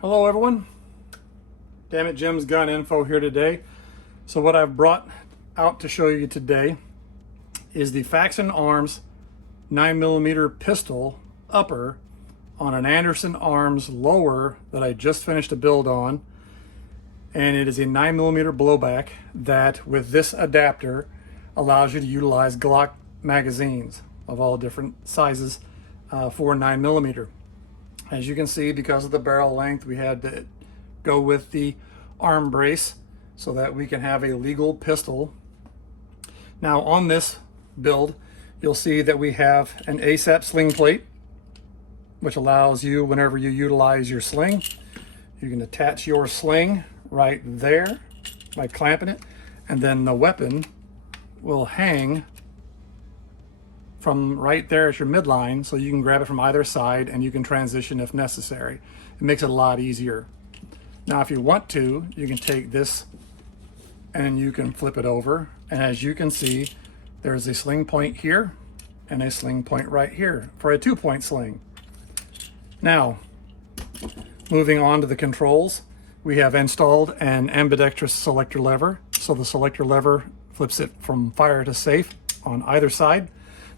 Hello everyone, Dammit Jim's Gun Info here today. So what I've brought out to show you today is the Faxon Arms 9mm pistol upper on an Anderson Arms lower that I just finished a build on. And it is a 9mm blowback that with this adapter allows you to utilize Glock magazines of all different sizes for 9mm. As you can see, because of the barrel length, we had to go with the arm brace so that we can have a legal pistol. Now on this build, you'll see that we have an ASAP sling plate, which allows you, whenever you utilize your sling, you can attach your sling right there by clamping it, and then the weapon will hang from right there at your midline, so you can grab it from either side and you can transition if necessary. It makes it a lot easier. Now if you want to, you can take this and you can flip it over, and as you can see, there's a sling point here and a sling point right here for a 2-point sling. Now, moving on to the controls, we have installed an ambidextrous selector lever. So the selector lever flips it from fire to safe on either side.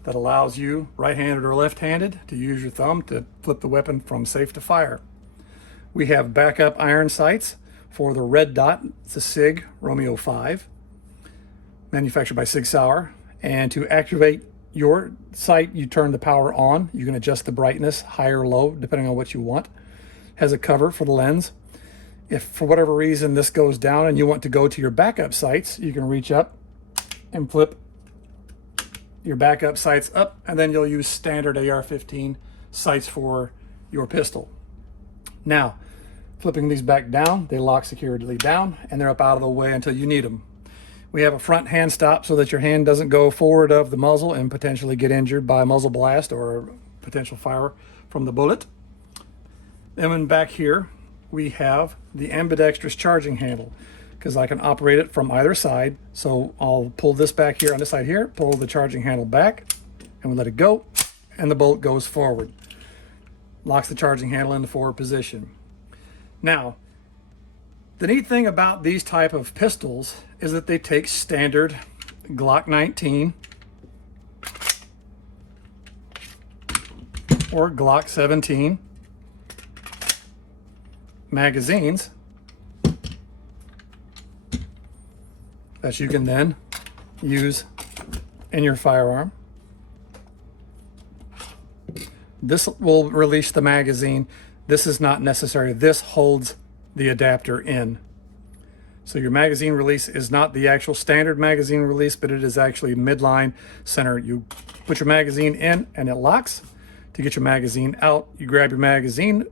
That allows you, right-handed or left-handed, to use your thumb to flip the weapon from safe to fire. We have backup iron sights for the red dot. It's a SIG Romeo 5, manufactured by Sig Sauer. And to activate your sight, you turn the power on. You can adjust the brightness, high or low, depending on what you want. Has a cover for the lens. If for whatever reason this goes down and you want to go to your backup sights, you can reach up and flip your backup sights up, and then you'll use standard AR-15 sights for your pistol. Now, flipping these back down, they lock securely down and they're up out of the way until you need them. We have a front hand stop so that your hand doesn't go forward of the muzzle and potentially get injured by a muzzle blast or potential fire from the bullet. Then back here, we have the ambidextrous charging handle, because I can operate it from either side. So I'll pull this back here on this side here, pull the charging handle back, and we let it go, and the bolt goes forward. Locks the charging handle in the forward position. Now, the neat thing about these type of pistols is that they take standard Glock 19 or Glock 17 magazines that you can then use in your firearm. This will release the magazine. This is not necessary. This holds the adapter in. So your magazine release is not the actual standard magazine release, but it is actually midline center. You put your magazine in and it locks. To get your magazine out, you grab your magazine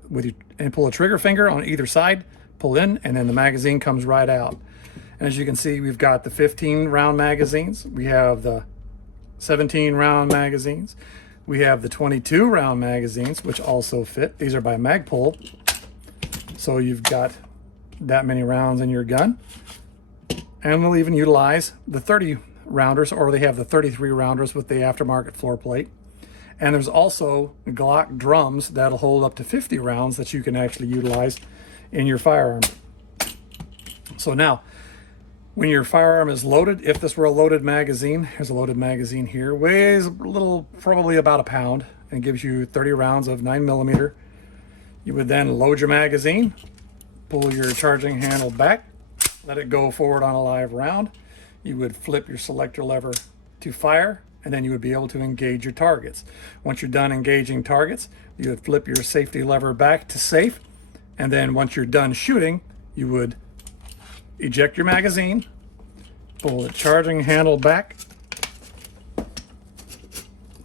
and pull a trigger finger on either side, pull in, and then the magazine comes right out. And as you can see, we've got the 15 round magazines. We have the 17 round magazines. We have the 22 round magazines, which also fit. These are by Magpul. So you've got that many rounds in your gun. And we'll even utilize the 30 rounders, or they have the 33 rounders with the aftermarket floor plate. And there's also Glock drums that'll hold up to 50 rounds that you can actually utilize in your firearm. So now, when your firearm is loaded, if this were a loaded magazine, here's a loaded magazine here, weighs a little, probably about a pound, and gives you 30 rounds of 9mm. You would then load your magazine, pull your charging handle back, let it go forward on a live round. You would flip your selector lever to fire, and then you would be able to engage your targets. Once you're done engaging targets, you would flip your safety lever back to safe, and then once you're done shooting, you would eject your magazine, pull the charging handle back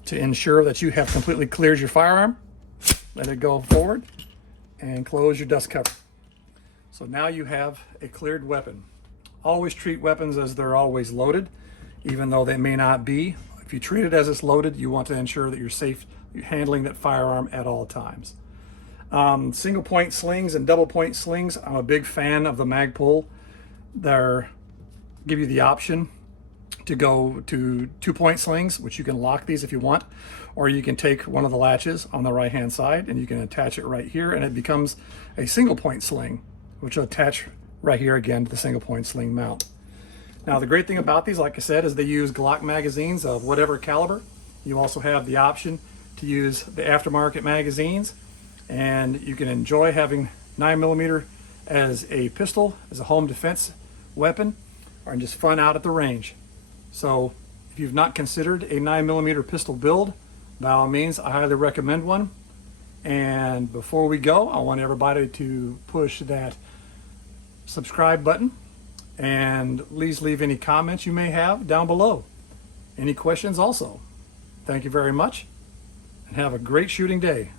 to ensure that you have completely cleared your firearm, let it go forward, and close your dust cover. So now you have a cleared weapon. Always treat weapons as they're always loaded, even though they may not be. If you treat it as it's loaded, you want to ensure that you're safe handling that firearm at all times. Single point slings and double point slings, I'm a big fan of the Magpul. They give you the option to go to 2-point slings, which you can lock these if you want, or you can take one of the latches on the right hand side and you can attach it right here, and it becomes a single point sling, which will attach right here again to the single point sling mount. Now the great thing about these, like I said, is they use Glock magazines of whatever caliber. You also have the option to use the aftermarket magazines, and you can enjoy having 9mm as a pistol, as a home defense weapon, or just fun out at the range. So if you've not considered a 9mm pistol build, by all means, I highly recommend one. And before we go, I want everybody to push that subscribe button, and please leave any comments you may have down below. Any questions also. Thank you very much, and have a great shooting day.